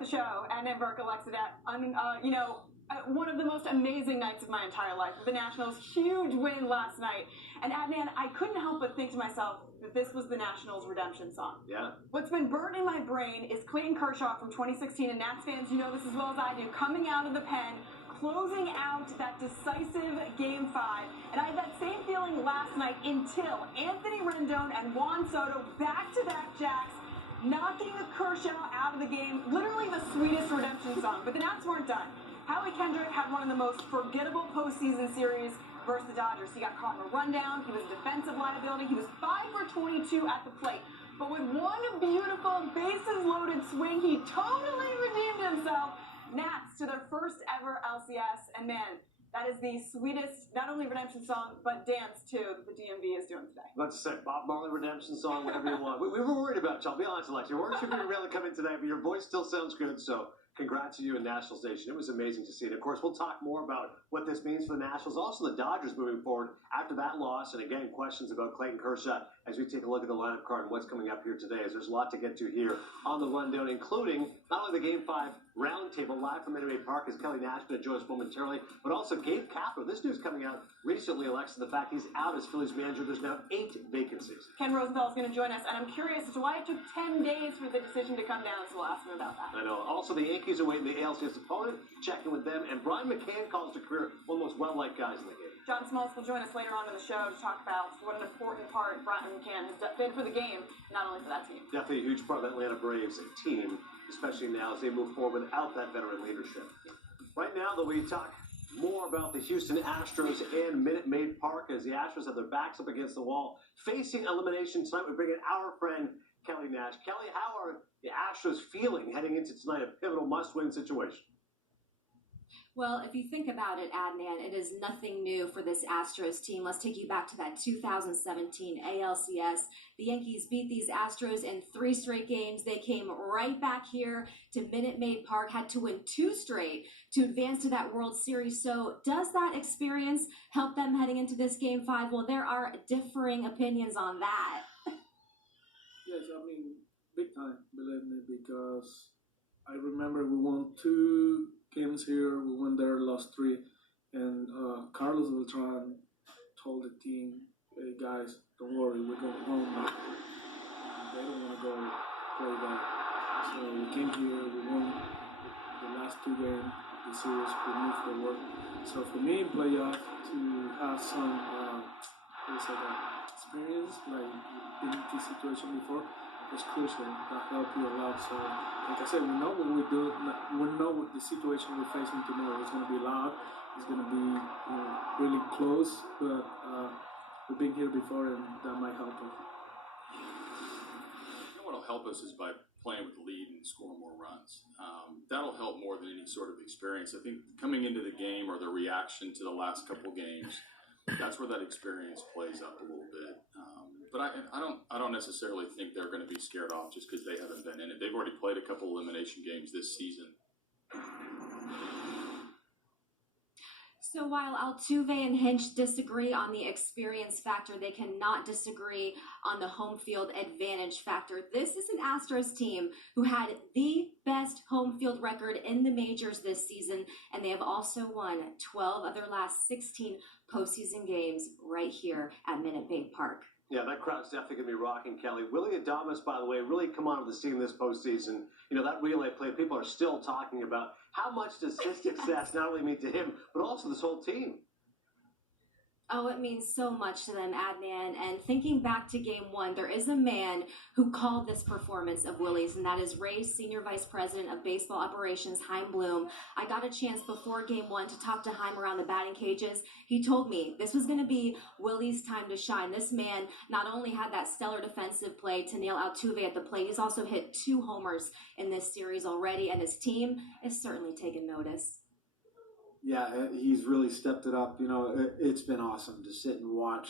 the show, Adnan Burke, Alexa one of the most amazing nights of my entire life. The Nationals' huge win last night. And Adnan, I couldn't help but think to myself that this was the Nationals' redemption song. Yeah. What's been burned in my brain is Clayton Kershaw from 2016, and Nats fans, you know this as well as I do, coming out of the pen, closing out that decisive Game 5. And I had that same feeling last night until Anthony Rendon and Juan Soto back-to-back jacks, knocking Kershaw out of the game. Literally the sweetest redemption song. But the Nats weren't done. Howie Kendrick had one of the most forgettable postseason series versus the Dodgers. He got caught in a rundown. He was a defensive liability. He was 5 for 22 at the plate. But with one beautiful bases-loaded swing, he totally redeemed himself. Nats to their first ever LCS. And man, that is the sweetest, not only redemption song, but dance, too, that the DMV is doing today. Let's say Bob Marley redemption song, whatever you want. We were worried about you. I'll be honest, Alexa. We weren't sure if you were able to come in today, but your voice still sounds good, so congrats to you and National Station. It was amazing to see it. Of course, we'll talk more about what this means for the Nationals, also the Dodgers moving forward after that loss. And again, questions about Clayton Kershaw as we take a look at the lineup card and what's coming up here today, as there's a lot to get to here on the rundown, including not only the Game 5 roundtable live from Minute Maid Park, as Kelly Nash will join us momentarily, but also Gabe Kapler. This news coming out recently, Alexa, the fact he's out as Phillies manager. There's now 8 vacancies. Ken Rosenthal is going to join us, and I'm curious as to why it took 10 days for the decision to come down, so we'll ask him about that. I know. Also, the Yankees are waiting the ALCS opponent, checking with them, and Brian McCann calls the career one of the most well-liked guys in the game. John Smoltz will join us later on in the show to talk about what an important part Brian McCann has been for the game, not only for that team. Definitely a huge part of the Atlanta Braves team, especially now as they move forward without that veteran leadership. Right now, though, we talk more about the Houston Astros and Minute Maid Park as the Astros have their backs up against the wall, facing elimination tonight. We bring in our friend Kelly Nash. Kelly, how are the Astros feeling heading into tonight, a pivotal must-win situation? Well, if you think about it, Adnan, it is nothing new for this Astros team. Let's take you back to that 2017 ALCS. The Yankees beat these Astros in 3 straight games. They came right back here to Minute Maid Park, had to win 2 straight to advance to that World Series. So does that experience help them heading into this Game 5? Well, there are differing opinions on that. Yes, I mean, big time, believe me, because I remember we won 2 games here, we went there, lost 3, and Carlos Beltran told the team, hey guys, don't worry, we're going home now. They don't want to go play that. So we came here, we won the last 2 games, the series, we moved forward. So for me in playoff, to have some experience, like been in this situation before, was crucial. That helped you a lot. So, like I said, we know what we do. We know what the situation we're facing tomorrow. It's going to be loud. It's going to be really close. But we've been here before, and that might help us. You know what will help us is by playing with the lead and scoring more runs. That'll help more than any sort of experience. I think coming into the game or the reaction to the last couple games, that's where that experience plays up a little bit. But I don't necessarily think they're going to be scared off just because they haven't been in it. They've already played a couple elimination games this season. So while Altuve and Hinch disagree on the experience factor, they cannot disagree on the home field advantage factor. This is an Astros team who had the best home field record in the majors this season, and they have also won 12 of their last 16 postseason games right here at Minute Maid Park. Yeah, that crowd's definitely going to be rocking, Kelly. Willy Adames, by the way, really come onto the scene this postseason. You know, that relay play, people are still talking about how much does his success not only mean to him, but also this whole team. Oh, it means so much to them, Adnan. And thinking back to Game 1, there is a man who called this performance of Willie's, and that is Rays Senior Vice President of Baseball Operations, Chaim Bloom. I got a chance before Game 1 to talk to Chaim around the batting cages. He told me this was going to be Willie's time to shine. This man not only had that stellar defensive play to nail Altuve at the plate, he's also hit 2 homers in this series already, and his team is certainly taking notice. Yeah, he's really stepped it up. You know, it's been awesome to sit and watch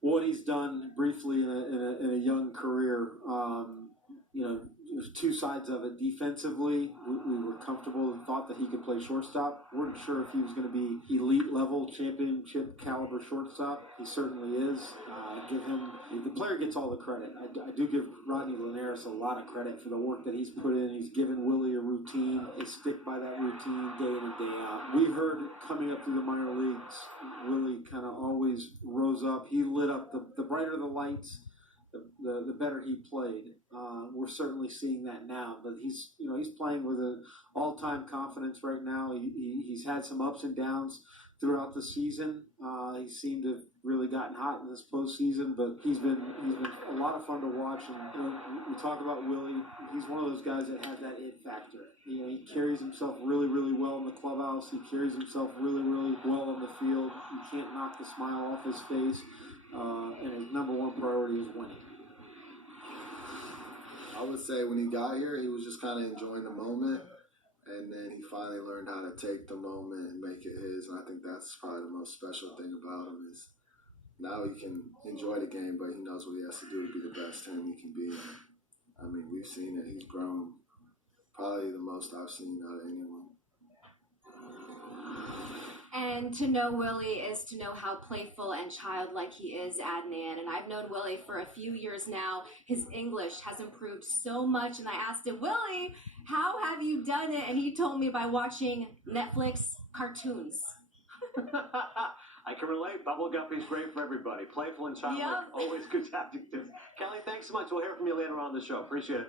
what he's done briefly in a young career. You know, there's two sides of it. Defensively, we were comfortable and thought that he could play shortstop. Weren't sure if he was going to be elite level, championship caliber shortstop. He certainly is. The player gets all the credit. I do give Rodney Linares a lot of credit for the work that he's put in. He's given Willie a routine. They stick by that routine day in and day out. We heard coming up through the minor leagues, Willie kind of always rose up. He lit up the brighter the lights, the better he played. We're certainly seeing that now, but he's playing with an all-time confidence right now. He's had some ups and downs throughout the season. He seemed to have really gotten hot in this postseason, but he's been a lot of fun to watch. And we talk about Willie. He's one of those guys that has that it factor. He carries himself really, really well in the clubhouse. He carries himself really, really well on the field. You can't knock the smile off his face. And his number one priority is winning. I would say when he got here, he was just kind of enjoying the moment, and then he finally learned how to take the moment and make it his. And I think that's probably the most special thing about him is now he can enjoy the game, but he knows what he has to do to be the best team he can be. And, I mean, we've seen it. He's grown probably the most I've seen out of anyone. And to know Willie is to know how playful and childlike he is, Adnan. And I've known Willie for a few years now. His English has improved so much. And I asked him, Willie, how have you done it? And he told me by watching Netflix cartoons. I can relate. Bubble Guppy's great for everybody. Playful and childlike. Yep. Always good adjectives. Kelly, thanks so much. We'll hear from you later on the show. Appreciate it.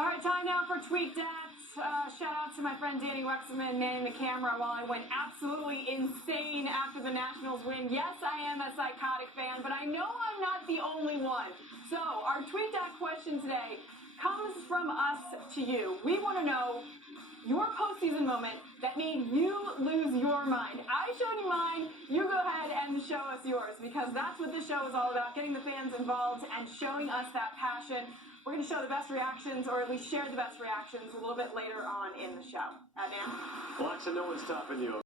All right, time now for Tweet Dats. Shout out to my friend Danny Wexman manning the camera while I went absolutely insane after the Nationals win. Yes, I am a psychotic fan, but I know I'm not the only one. So our Tweet Dat question today comes from us to you. We want to know your postseason moment that made you lose your mind. I showed you mine. You go ahead and show us yours, because that's what this show is all about, getting the fans involved and showing us that passion. We're going to show the best reactions, or at least share the best reactions, a little bit later on in the show. Adnan? Alexa, no one's stopping you.